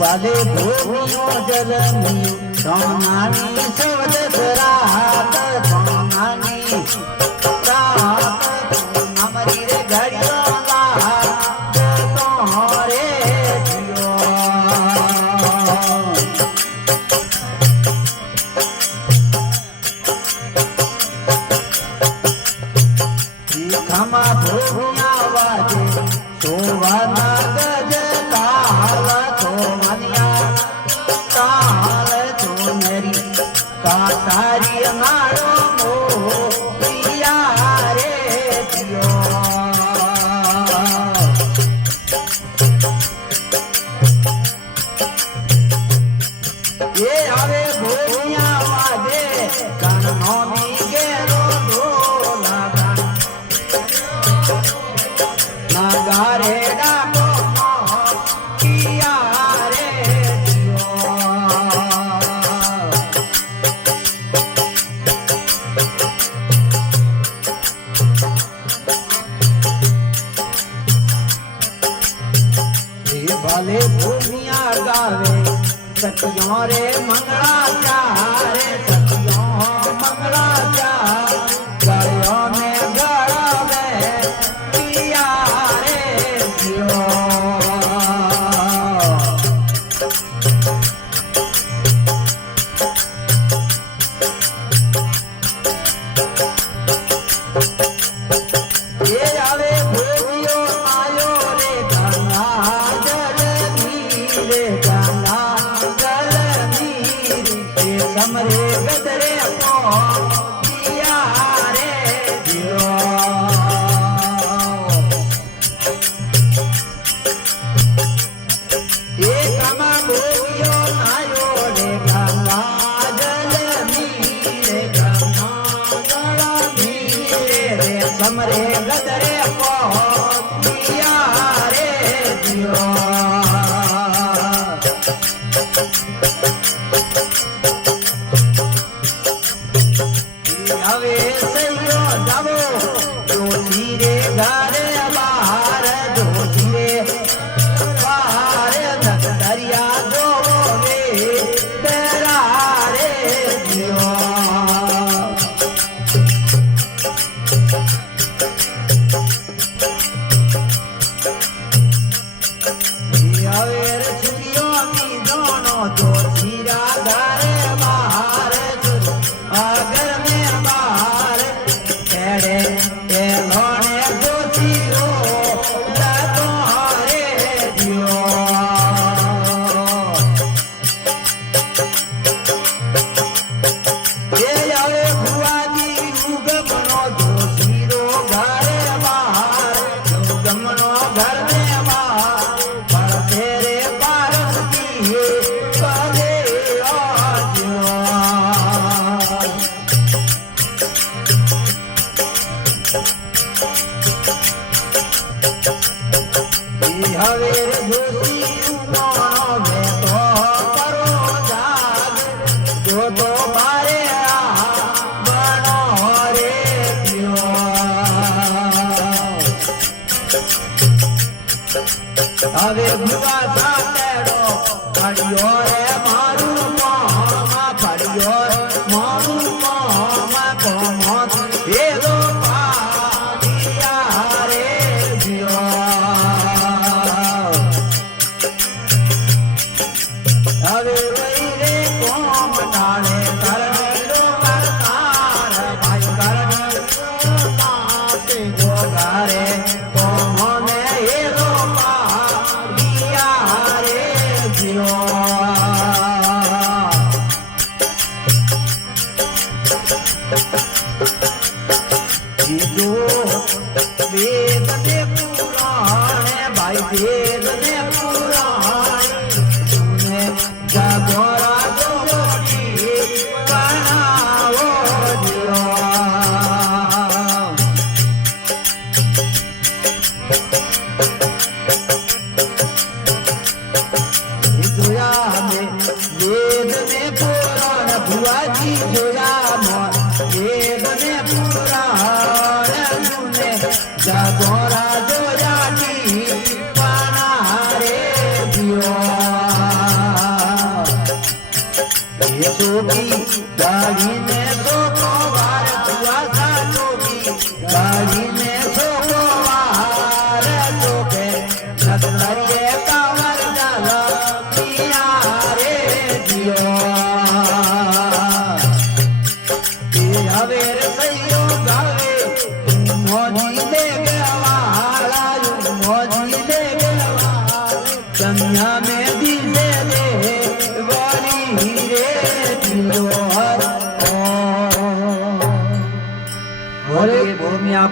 बाले भोगियो जलनी सोनानी शब्द रात सोनानी रात हमारी रे घड़ियों लात तोहरे जियो खमा भोगिया वाजे सोवाना गज ताल सोमनिया ताल सोनरी काटारी मारो मोरिया रे जियो ये आवे भोगिया वाजे कानो मी गेरो ढोला नागारे डाको किया रे जियो ये भले भूमिया गावे सखियों रे मंगला चारे सखियों मंगला चार गलियों में गड़ावे किया रे जियो ये आवे भोगियो आयो रे गंगा जल नीरे गंगा जल नीरे ये समरे गदरे को किया रे जियो ये कमा भोगियो आयो रे गंगा जल नीरे गंगा जल नीरे रे समरे गदरे को किया रे जियो હવે સૈયો જાવો જોશી રે ઘરે બહાર જોશી રે બહાર દરિયા જોવો રે તેરા રે જીઓ હવે રે છોકરીઓ મી દોનો જોશી રા ઘરે બહાર અગર में बाहर तेरे लोने जोशी हो तुम्हारे जियो ये आवे बुआ जी युग बनो जोशी रो घर बाहर युग मनो घर में बाहर पर तेरे पारस की कदे जियो હવે રે જોશી મોનો બેઠો કરો જાગ જો તો મારે બનો રે પ્યો હવે ભુવા સાતેડો પડ્યો રે મારું મોમાં પડ્યો મારું મોમાં કોમો એલો પાડિયા રે પ્યો હવે વઈ રે કોમ ટાળે કરણો કરતાર ભાઈ કરણો તાતે ગોગારે કોમને એલો પાડિયા રે જીઓ જીજો વેદ ને પુરાણ ભાઈ વેદ ને પુરાણ જાગોરા જોડી ભુવાજી જોયા મોર વેદને પુરાણ ને જાગોરા જોયા ટીપાના રે દિયો એ સોગી ગાડીને સોકો વાર ભુવા સોગી ગાડીને સોકો વાર ચોકે નગરીએ કાવર જાલા પિયા રે દિયો હવે સૈયો ગાવે મોજી દે ગવાળા મોજી દે ગવાળા કન્યા મે દિલે દે વાલી રે દિયો હરે ભૂમિયા